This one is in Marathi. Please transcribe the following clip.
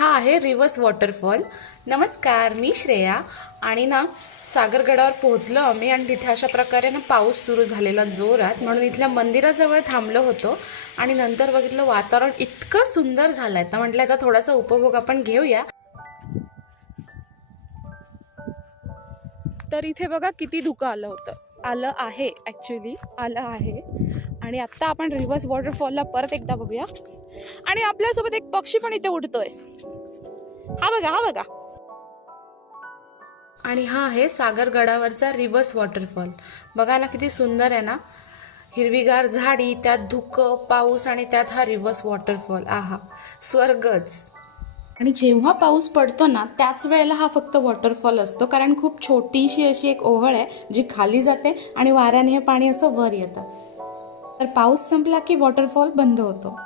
हा आहे रिव्हर्स वॉटरफॉल. नमस्कार, मी श्रेया. आणि ना सागरगडावर पोहोचलो आम्ही आणि तिथे अशा प्रकारे ना पाऊस सुरू झालेला जोरात, म्हणून इथल्या मंदिराजवळ थांबलो होतो. आणि नंतर बघितलं वातावरण इतकं सुंदर झालंय ना, म्हटलं याचा थोडासा उपभोग आपण घेऊया. तर इथे बघा किती धुकं आलं आहे, ॲक्च्युली आलं आहे. आणि आत्ता आपण रिव्हर्स वॉटरफॉलला परत एकदा बघूया. आणि आपल्यासोबत एक पक्षी पण इथे उडतोय. हा बघा, हा बघा. आणि हा आहे सागरगडावरचा रिव्हर्स वॉटरफॉल. बघा ना किती सुंदर आहे ना, हिरवीगार झाडी, त्यात धुकं, पाऊस आणि त्यात हा रिव्हर्स वॉटरफॉल. आहा, स्वर्गच. आणि जेव्हा पाऊस पडतो ना त्याच वेळेला हा फक्त वॉटरफॉल असतो, कारण खूप छोटीशी अशी एक ओहळ आहे जी खाली जाते आणि वाऱ्याने हे पाणी असं वर येतं. तर पाऊस संपला की वॉटरफॉल बंद होतो.